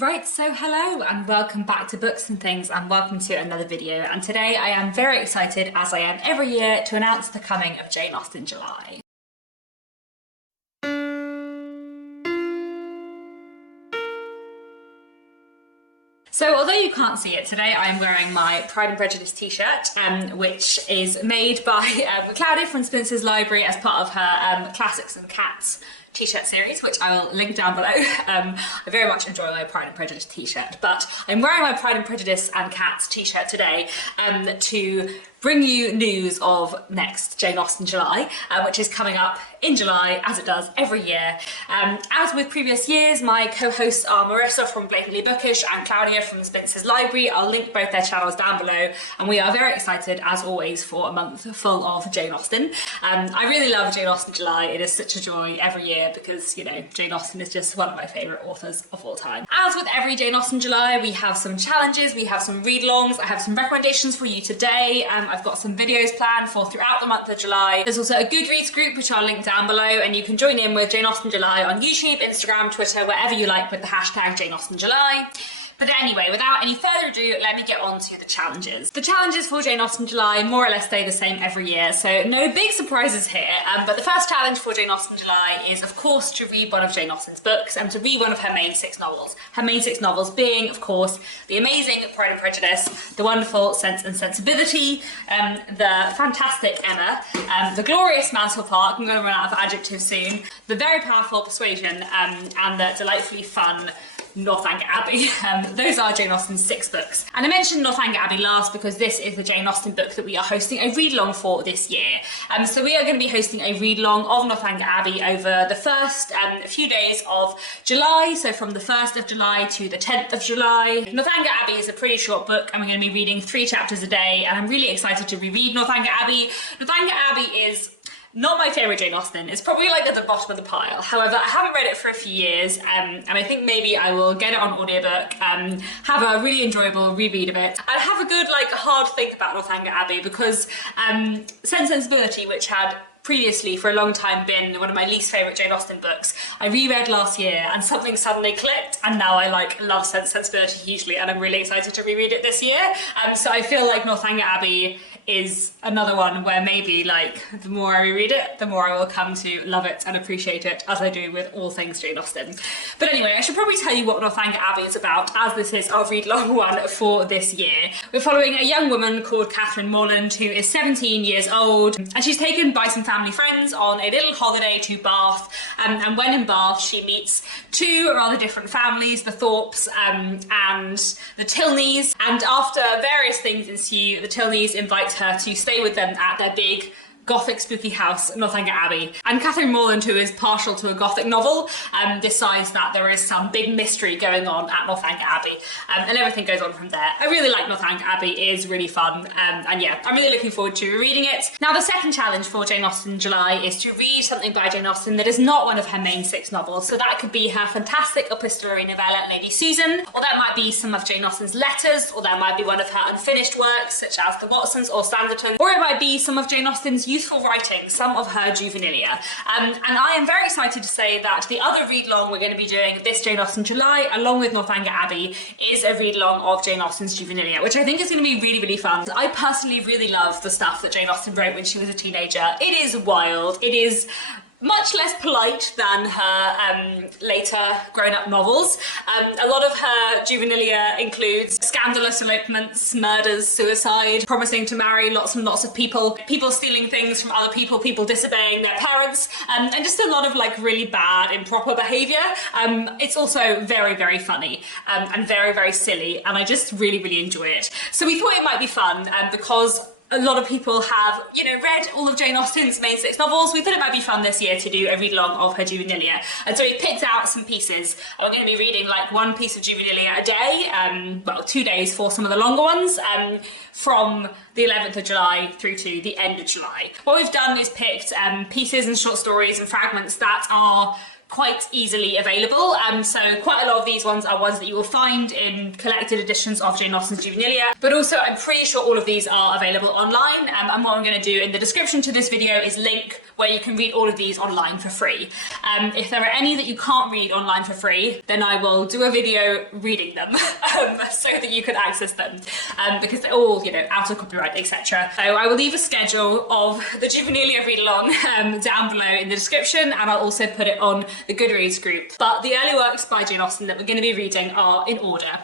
Right, so hello and welcome back to Books and Things and welcome to another video, and today I am very excited, as I am every year, to announce the coming of Jane Austen July. So although you can't see it, today I'm wearing my Pride and Prejudice t-shirt, which is made by Claudia from Spencer's Library as part of her Classics and Cats t-shirt series, which I will link down below. I very much enjoy my Pride and Prejudice t-shirt, but I'm wearing my Pride and Prejudice and Cats t-shirt today to bring you news of next Jane Austen July, which is coming up in July, as it does every year. As with previous years, my co-hosts are Marissa from Blatantly Bookish and Claudia from Spencer's Library. I'll link both their channels down below, and we are very excited, as always, for a month full of Jane Austen. I really love Jane Austen July. It is such a joy every year because, you know, Jane Austen is just one of my favourite authors of all time. As with every Jane Austen July, we have some challenges, we have some read-alongs, I have some recommendations for you today. I've got some videos planned for throughout the month of July. There's also a Goodreads group, which I'll link down below, and you can join in with Jane Austen July on YouTube, Instagram, Twitter, wherever you like, with the hashtag Jane Austen July. But anyway, without any further ado, let me get on to the challenges. The challenges for Jane Austen July more or less stay the same every year, so no big surprises here. But the first challenge for Jane Austen July is, of course, to read one of Jane Austen's books and to read one of her main six novels. Her main six novels being, of course, the amazing Pride and Prejudice, the wonderful Sense and Sensibility, the fantastic Emma, the glorious Mansfield Park, I'm going to run out of adjectives soon, the very powerful Persuasion, and the delightfully fun Northanger Abbey. Those are Jane Austen's six books. And I mentioned Northanger Abbey last because this is the Jane Austen book that we are hosting a read-along for this year. So we are going to be hosting a read-along of Northanger Abbey over the first few days of July, so from the 1st of July to the 10th of July. Northanger Abbey is a pretty short book and we're going to be reading 3 chapters a day, and I'm really excited to reread Northanger Abbey. Northanger Abbey is not my favourite Jane Austen. It's probably like at the bottom of the pile. However, I haven't read it for a few years, and I think maybe I will get it on audiobook, have a really enjoyable reread of it, and have a good, hard think about Northanger Abbey, because Sense and Sensibility, which had previously for a long time been one of my least favourite Jane Austen books, I reread last year and something suddenly clicked, and now I love Sense and Sensibility hugely, and I'm really excited to reread it this year. So I feel like Northanger Abbey is another one where maybe the more I reread it, the more I will come to love it and appreciate it, as I do with all things Jane Austen. But anyway, I should probably tell you what Northanger Abbey is about, as this is our read-along one for this year. We're following a young woman called Catherine Morland, who is 17 years old, and she's taken by some family friends on a little holiday to Bath, and when in Bath she meets 2 rather different families, the Thorpes and the Tilneys, and after various things ensue, the Tilneys invite her to stay with them at their big Gothic spooky house, Northanger Abbey. And Catherine Morland, who is partial to a Gothic novel, decides that there is some big mystery going on at Northanger Abbey, and everything goes on from there. I really like Northanger Abbey, it is really fun, and yeah, I'm really looking forward to reading it. Now, the second challenge for Jane Austen July is to read something by Jane Austen that is not one of her main 6 novels. So that could be her fantastic epistolary novella, Lady Susan, or that might be some of Jane Austen's letters, or that might be one of her unfinished works, such as The Watsons or Sanditon, or it might be some of Jane Austen's youthful writing, some of her Juvenilia. And I am very excited to say that the other read-along we're going to be doing this Jane Austen July, along with Northanger Abbey, is a read-along of Jane Austen's Juvenilia, which I think is going to be really, really fun. I personally really love the stuff that Jane Austen wrote when she was a teenager. It is wild. It is much less polite than her later grown-up novels. A lot of her Juvenilia includes scandalous elopements, murders, suicide, promising to marry lots and lots of people, people stealing things from other people, people disobeying their parents, and just a lot of really bad, improper behaviour. It's also very, very funny and very, very silly, and I just really, really enjoy it. So we thought it might be fun because a lot of people have, read all of Jane Austen's main 6 novels. We thought it might be fun this year to do a read-along of her Juvenilia. And so we picked out some pieces. We're going to be reading one piece of Juvenilia a day, 2 days for some of the longer ones, from the 11th of July through to the end of July. What we've done is picked pieces and short stories and fragments that are quite easily available. So quite a lot of these ones are ones that you will find in collected editions of Jane Austen's Juvenilia, but also I'm pretty sure all of these are available online. And what I'm going to do in the description to this video is link where you can read all of these online for free. If there are any that you can't read online for free, then I will do a video reading them so that you can access them, because they're all, you know, out of copyright, etc. So I will leave a schedule of the Juvenilia read-along down below in the description, and I'll also put it on the Goodreads group. But the early works by Jane Austen that we're going to be reading are in order: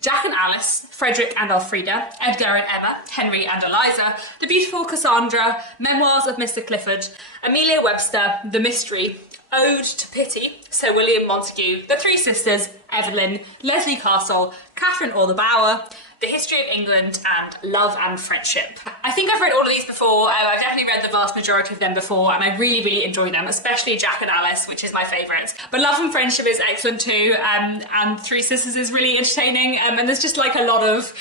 Jack and Alice, Frederick and Elfrida, Edgar and Emma, Henry and Eliza, The Beautiful Cassandra, Memoirs of Mr. Clifford, Amelia Webster, The Mystery, Ode to Pity, Sir William Montague, The Three Sisters, Evelyn, Leslie Castle, Catherine or the Bower, The History of England, and Love and Friendship. I think I've read all of these before. I've definitely read the vast majority of them before, and I really, really enjoy them, especially Jack and Alice, which is my favourite. But Love and Friendship is excellent too, and Three Sisters is really entertaining, and there's just like a lot of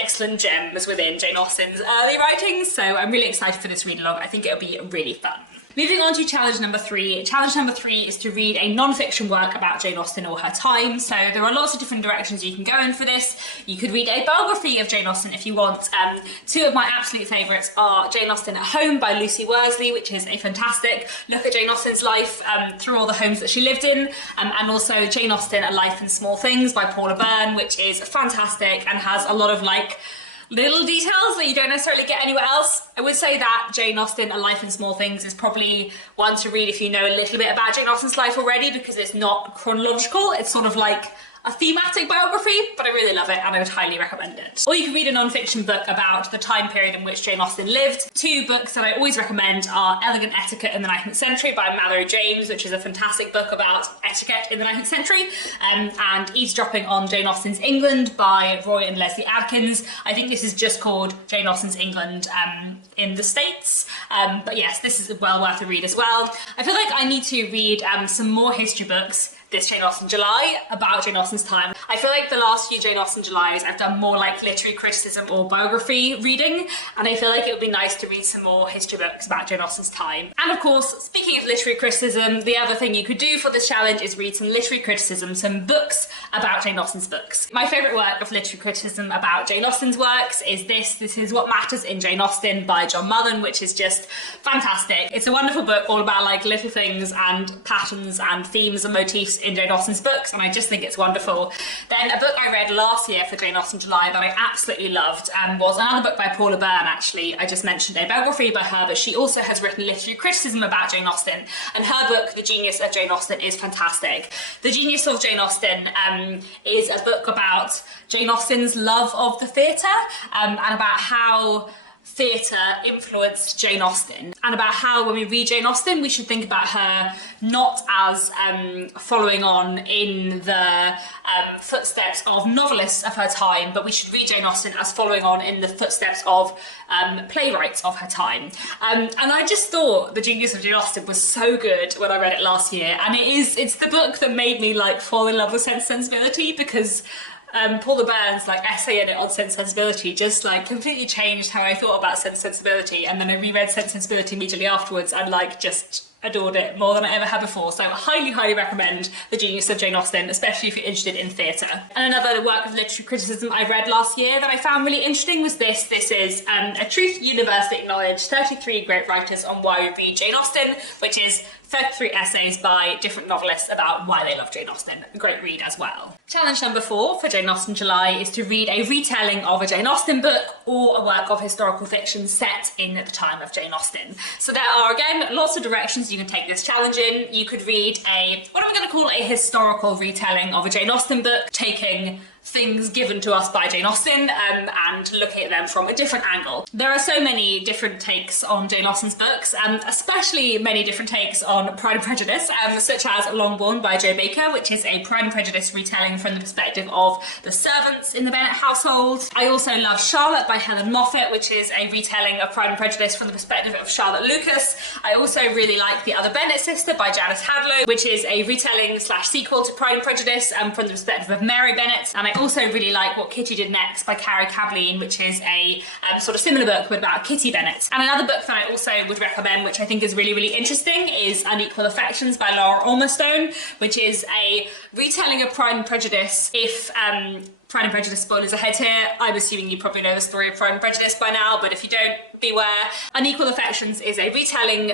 excellent gems within Jane Austen's early writings, so I'm really excited for this read-along. I think it'll be really fun. Moving on to challenge number 3. Challenge number 3 is to read a non-fiction work about Jane Austen or her time. So there are lots of different directions you can go in for this. You could read a biography of Jane Austen if you want. Two of my absolute favourites are Jane Austen at Home by Lucy Worsley, which is a fantastic look at Jane Austen's life through all the homes that she lived in, and also Jane Austen, A Life in Small Things by Paula Byrne, which is fantastic and has a lot of like little details that you don't necessarily get anywhere else. I would say that Jane Austen, A Life in Small Things is probably one to read if you know a little bit about Jane Austen's life already, because it's not chronological, it's sort of like a thematic biography, but I really love it and I would highly recommend it. Or you can read a non-fiction book about the time period in which Jane Austen lived. Two books that I always recommend are Elegant Etiquette in the 19th Century by Mallory James, which is a fantastic book about etiquette in the 19th century, and Eavesdropping on Jane Austen's England by Roy and Leslie Adkins. I think this is just called Jane Austen's England in the States, but yes, this is well worth a read as well. I feel like I need to read some more history books this Jane Austen July about Jane Austen's time. I feel like the last few Jane Austen Julys I've done more like literary criticism or biography reading, and I feel like it would be nice to read some more history books about Jane Austen's time. And of course, speaking of literary criticism, the other thing you could do for this challenge is read some literary criticism, some books about Jane Austen's books. My favourite work of literary criticism about Jane Austen's works is This is What Matters in Jane Austen by John Mullen, which is just fantastic. It's a wonderful book all about like little things and patterns and themes and motifs in Jane Austen's books, and I just think it's wonderful. Then a book I read last year for Jane Austen July that I absolutely loved was another book by Paula Byrne, actually. I just mentioned a biography by her, but she also has written literary criticism about Jane Austen, and her book, The Genius of Jane Austen, is fantastic. The Genius of Jane Austen is a book about Jane Austen's love of the theatre, and about how theatre influenced Jane Austen, and about how when we read Jane Austen we should think about her not as following on in the footsteps of novelists of her time, but we should read Jane Austen as following on in the footsteps of playwrights of her time. And I just thought The Genius of Jane Austen was so good when I read it last year, and it's the book that made me like fall in love with Sense and Sensibility, because Paula Byrne's like essay in it on Sense and Sensibility just like completely changed how I thought about Sense and Sensibility, and then I reread Sense and Sensibility immediately afterwards and like just adored it more than I ever had before. So I highly recommend The Genius of Jane Austen, especially if you're interested in theatre. And another work of literary criticism I read last year that I found really interesting was this. This is A Truth Universally Acknowledged, 33 Great Writers on Why We Read Jane Austen, which is 33 essays by different novelists about why they love Jane Austen. A great read as well. Challenge number 4 for Jane Austen July is to read a retelling of a Jane Austen book or a work of historical fiction set in the time of Jane Austen. So there are, again, lots of directions you can take this challenge in. You could read what I'm going to call a historical retelling of a Jane Austen book, taking things given to us by Jane Austen and looking at them from a different angle. There are so many different takes on Jane Austen's books, and especially many different takes on Pride and Prejudice, such as Longbourn by Jo Baker, which is a Pride and Prejudice retelling from the perspective of the servants in the Bennet household. I also love Charlotte by Helen Moffat, which is a retelling of Pride and Prejudice from the perspective of Charlotte Lucas. I also really like The Other Bennet Sister by Janice Hadlow, which is a retelling / sequel to Pride and Prejudice from the perspective of Mary Bennet. And I also really like What Kitty Did Next by Carrie Cableen, which is a sort of similar book but about Kitty Bennett. And another book that I also would recommend, which I think is really, really interesting, is Unequal Affections by Laura Ormstone, which is a retelling of Pride and Prejudice. If Pride and Prejudice spoilers ahead here, I'm assuming you probably know the story of Pride and Prejudice by now, but if you don't, beware. Unequal Affections is a retelling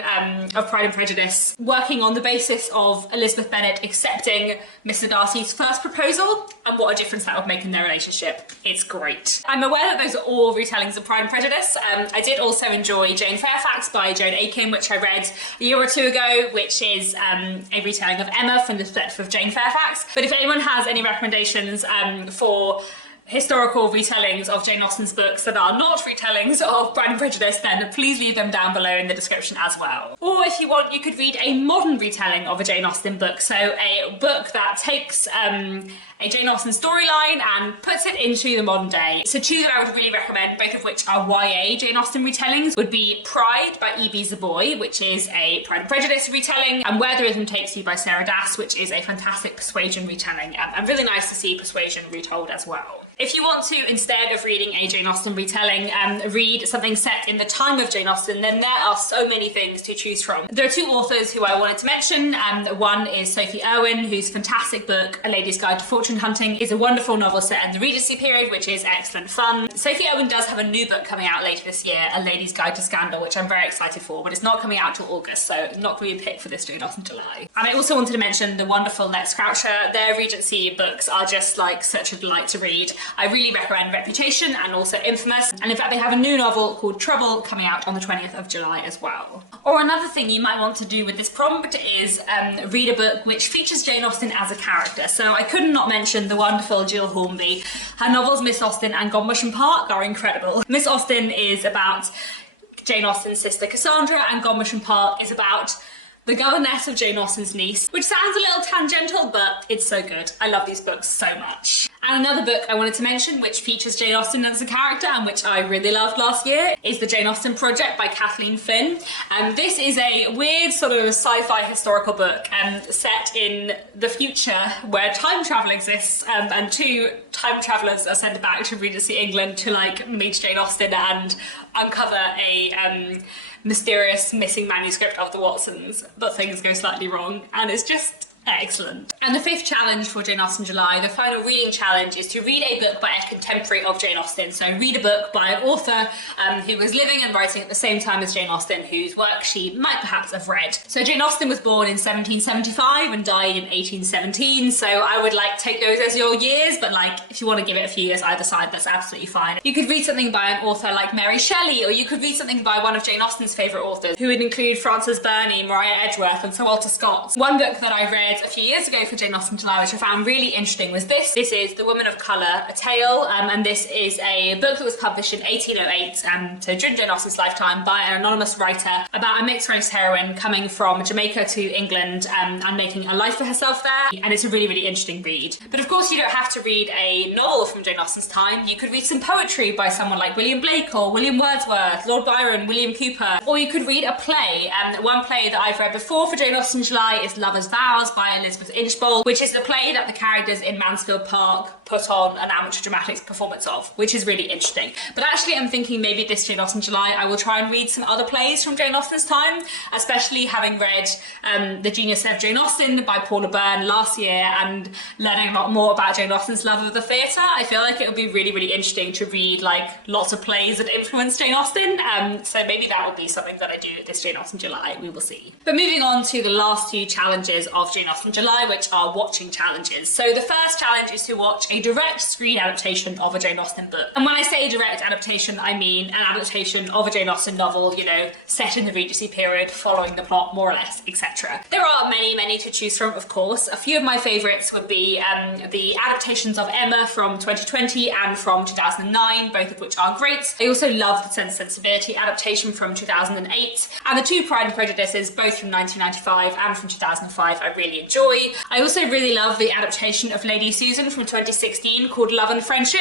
of Pride and Prejudice, working on the basis of Elizabeth Bennet accepting Mr. Darcy's first proposal and what a difference that would make in their relationship. It's great. I'm aware that those are all retellings of Pride and Prejudice. I did also enjoy Jane Fairfax by Joan Aiken, which I read a year or two ago, which is a retelling of Emma from the perspective of Jane Fairfax. But if anyone has any recommendations for historical retellings of Jane Austen's books that are not retellings of Pride and Prejudice, then please leave them down below in the description as well. Or if you want, you could read a modern retelling of a Jane Austen book, so a book that takes a Jane Austen storyline and puts it into the modern day. So two that I would really recommend, both of which are YA Jane Austen retellings, would be Pride by E.B. Zaboy, which is a Pride and Prejudice retelling, and Where the Rhythm Takes You by Sarah Dass, which is a fantastic Persuasion retelling, and really nice to see Persuasion retold as well. If you want to, instead of reading a Jane Austen retelling, read something set in the time of Jane Austen, then there are so many things to choose from. There are two authors who I wanted to mention. One is Sophie Irwin, whose fantastic book, A Lady's Guide to Fortune Hunting, is a wonderful novel set in the Regency period, which is excellent fun. Sophie Irwin does have a new book coming out later this year, A Lady's Guide to Scandal, which I'm very excited for, but it's not coming out till August, so not going to be a pick for this Jane Austen July. And I also wanted to mention the wonderful Lex Croucher. Their Regency books are just like such a delight to read. I really recommend Reputation and also Infamous, and in fact they have a new novel called Trouble coming out on the 20th of July as well. Or another thing you might want to do with this prompt is read a book which features Jane Austen as a character. So I couldn't not mention the wonderful Jill Hornby. Her novels Miss Austen and Godmersham Park are incredible. Miss Austen is about Jane Austen's sister Cassandra, and Godmersham Park is about the governess of Jane Austen's niece, which sounds a little tangential, but it's so good. I love these books so much. And another book I wanted to mention, which features Jane Austen as a character and which I really loved last year, is The Jane Austen Project by Kathleen Finn. And this is a weird sort of sci-fi historical book set in the future where time travel exists, and two time travellers are sent back to Regency England to like meet Jane Austen and uncover a mysterious missing manuscript of the Watsons, but things go slightly wrong, and it's just excellent. And the fifth challenge for Jane Austen July, the final reading challenge, is to read a book by a contemporary of Jane Austen. So read a book by an author who was living and writing at the same time as Jane Austen, whose work she might perhaps have read. So Jane Austen was born in 1775 and died in 1817, so I would like take those as your years, but like if you want to give it a few years either side, that's absolutely fine. You could read something by an author like Mary Shelley, or you could read something by one of Jane Austen's favourite authors, who would include Frances Burney, Maria Edgeworth and Sir Walter Scott. One book that I read a few years ago for Jane Austen July, which I found really interesting, was this. This is The Woman of Colour, a Tale, and this is a book that was published in 1808, so during Jane Austen's lifetime, by an anonymous writer about a mixed-race heroine coming from Jamaica to England and making a life for herself there, and it's a really, really interesting read. But of course you don't have to read a novel from Jane Austen's time. You could read some poetry by someone like William Blake or William Wordsworth, Lord Byron, William Cooper, or you could read a play. One play that I've read before for Jane Austen July is Lover's Vows by Elizabeth Inchbald, which is the play that the characters in Mansfield Park put on an amateur dramatics performance of, which is really interesting. But actually I'm thinking maybe this Jane Austen July I will try and read some other plays from Jane Austen's time, especially having read The Genius of Jane Austen by Paula Byrne last year and learning a lot more about Jane Austen's love of the theatre. I feel like it would be really, really interesting to read like lots of plays that influenced Jane Austen, so maybe that will be something that I do this Jane Austen July, we will see. But moving on to the last two challenges of Jane Austen July, which are watching challenges. So the first challenge is to watch a direct screen adaptation of a Jane Austen book. And when I say direct adaptation, I mean an adaptation of a Jane Austen novel, you know, set in the Regency period, following the plot more or less, etc. There are many, many to choose from, of course. A few of my favourites would be the adaptations of Emma from 2020 and from 2009, both of which are great. I also love the Sense and Sensibility adaptation from 2008, and the two Pride and Prejudices, both from 1995 and from 2005, I really enjoy. I also really love the adaptation of Lady Susan from 2016 called Love and Friendship,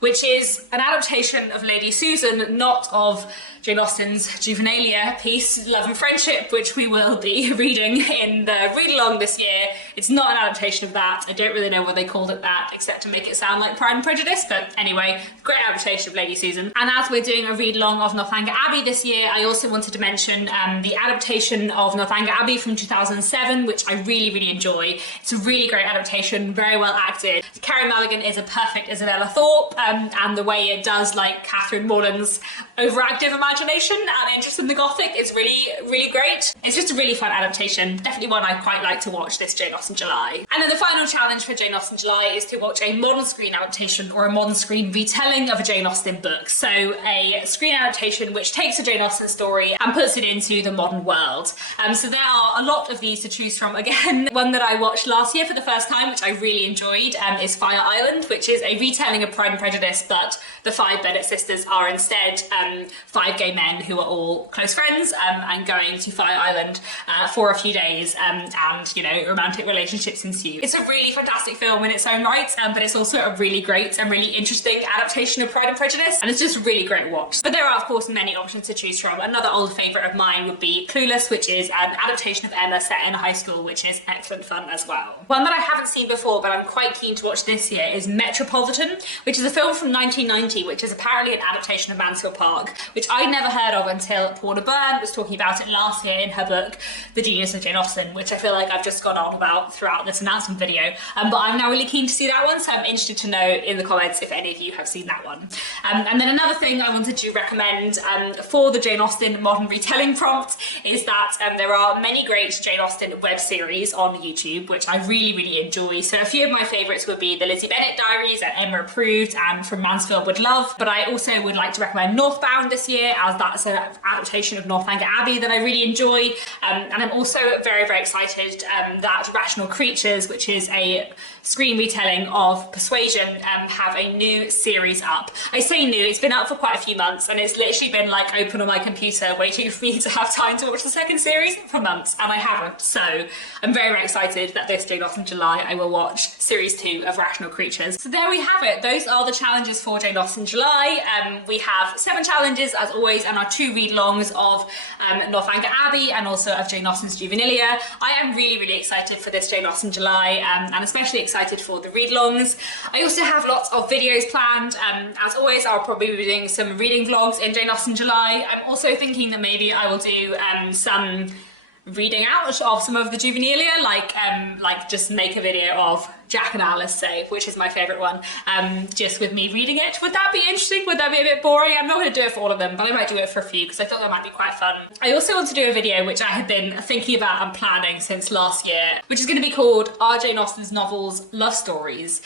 which is an adaptation of Lady Susan, not of Jane Austen's Juvenilia piece, Love and Friendship, which we will be reading in the read-along this year. It's not an adaptation of that. I don't really know what they called it that, except to make it sound like Pride and Prejudice, but anyway, great adaptation of Lady Susan. And as we're doing a read-along of Northanger Abbey this year, I also wanted to mention the adaptation of Northanger Abbey from 2007, which I really, really enjoy. It's a really great adaptation, very well acted. Carey Mulligan is a perfect Isabella Thorpe, and the way it does like Catherine Morland's overactive imagination and interest in the Gothic is really, really great. It's just a really fun adaptation, definitely one I quite like to watch this Jane Austen July. And then the final challenge for Jane Austen July is to watch a modern screen adaptation or a modern screen retelling of a Jane Austen book. So a screen adaptation which takes a Jane Austen story and puts it into the modern world. So there are a lot of these to choose from. Again, one that I watched last year for the first time, which I really enjoyed, is Fire Island, which is a retelling of Pride and Prejudice, but the 5 Bennet sisters are instead 5 gay men who are all close friends and going to Fire Island for a few days, and you know, romantic relationships ensue. It's a really fantastic film in its own right, but it's also a really great and really interesting adaptation of Pride and Prejudice, and it's just a really great watch. But there are of course many options to choose from. Another old favourite of mine would be Clueless, which is an adaptation of Emma set in high school, which is excellent fun as well. One that I haven't seen before but I'm quite keen to watch this year is Metropolitan, which is a film from 1990, which is apparently an adaptation of Mansfield Park, which I'd never heard of until Paula Byrne was talking about it last year in her book The Genius of Jane Austen, which I feel like I've just gone on about throughout this announcement video, but I'm now really keen to see that one, so I'm interested to know in the comments if any of you have seen that one. And then another thing I wanted to recommend for the Jane Austen modern retelling prompt is that there are many great Jane Austen web series on YouTube, which I really, really enjoy. So a few of my favourites would be the Lizzie Bennet Diaries and Emma Approved and From Mansfield with Love, but I also would like to recommend Northbound this year, as that's an adaptation of Northanger Abbey that I really enjoy. And I'm also very, very excited that Rational Creatures, which is a screen retelling of Persuasion, have a new series up. I say new, it's been up for quite a few months and it's literally been like open on my computer waiting for me to have time to watch the second series for months, and I haven't. So I'm very, very excited that this Jane Austen July I will watch series 2 of Rational Creatures. So there we have it. Those are the challenges for Jane Austen July. We have 7 challenges as always, and our 2 read-alongs of Northanger Abbey and also of Jane Austen's Juvenilia. I am really, really excited for this Jane Austen July, and especially excited for the read-alongs. I also have lots of videos planned. As always, I'll probably be doing some reading vlogs in Jane Austen July. I'm also thinking that maybe I will do some reading out of some of the Juvenilia, like just make a video of Jack and Alice, say, which is my favourite one, just with me reading it. Would that be interesting? Would that be a bit boring? I'm not going to do it for all of them, but I might do it for a few because I thought that might be quite fun. I also want to do a video which I had been thinking about and planning since last year, which is going to be called Are Jane Austen's Novels Love Stories,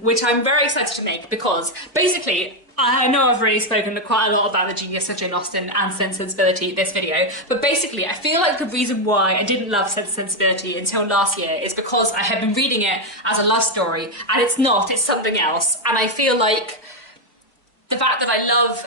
which I'm very excited to make because basically I know I've really spoken quite a lot about the genius of Jane Austen and Sense and Sensibility this video, but basically I feel like the reason why I didn't love Sense and Sensibility until last year is because I had been reading it as a love story, and it's not, it's something else. And I feel like the fact that I love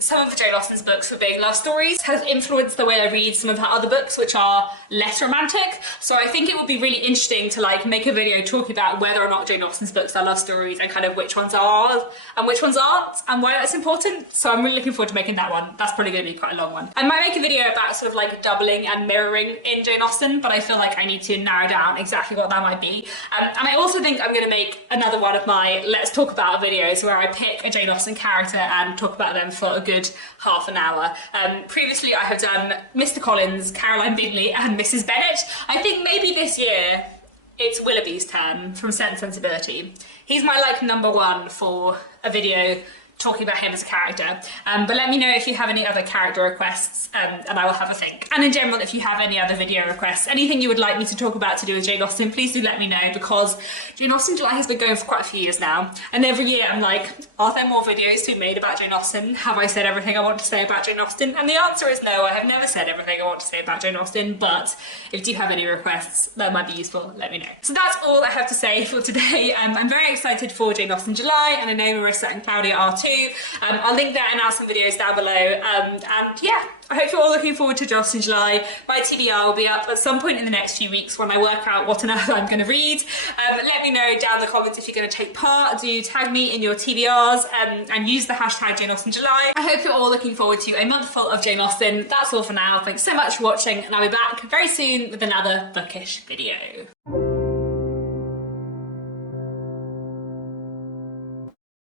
some of Jane Austen's books for being love stories has influenced the way I read some of her other books, which are less romantic. So I think it would be really interesting to like make a video talking about whether or not Jane Austen's books are love stories and kind of which ones are and which ones aren't and why that's important. So I'm really looking forward to making that one. That's probably going to be quite a long one. I might make a video about sort of like doubling and mirroring in Jane Austen, but I feel like I need to narrow down exactly what that might be. And I also think I'm going to make another one of my Let's Talk About videos where I pick a Jane Austen character and talk about them for a good half an hour. Previously I have done Mr. Collins, Caroline Bingley and Mrs. Bennet. I think maybe this year it's Willoughby's turn from Sense and Sensibility. He's my like #1 for a video talking about him as a character. But let me know if you have any other character requests and I will have a think. And in general, if you have any other video requests, anything you would like me to talk about to do with Jane Austen, please do let me know, because Jane Austen July has been going for quite a few years now. And every year I'm like, are there more videos to be made about Jane Austen? Have I said everything I want to say about Jane Austen? And the answer is no, I have never said everything I want to say about Jane Austen, but if you have any requests that might be useful, let me know. So that's all I have to say for today. I'm very excited for Jane Austen July, and I know Marissa and Claudia are too. to. I'll link that and some videos down below. And yeah, I hope you're all looking forward to Jane Austen July. My TBR will be up at some point in the next few weeks when I work out what on earth I'm going to read. Let me know down in the comments if you're going to take part. Do tag me in your TBRs and use the hashtag Jane Austen July. I hope you're all looking forward to a month full of Jane Austen. That's all for now. Thanks so much for watching, and I'll be back very soon with another bookish video.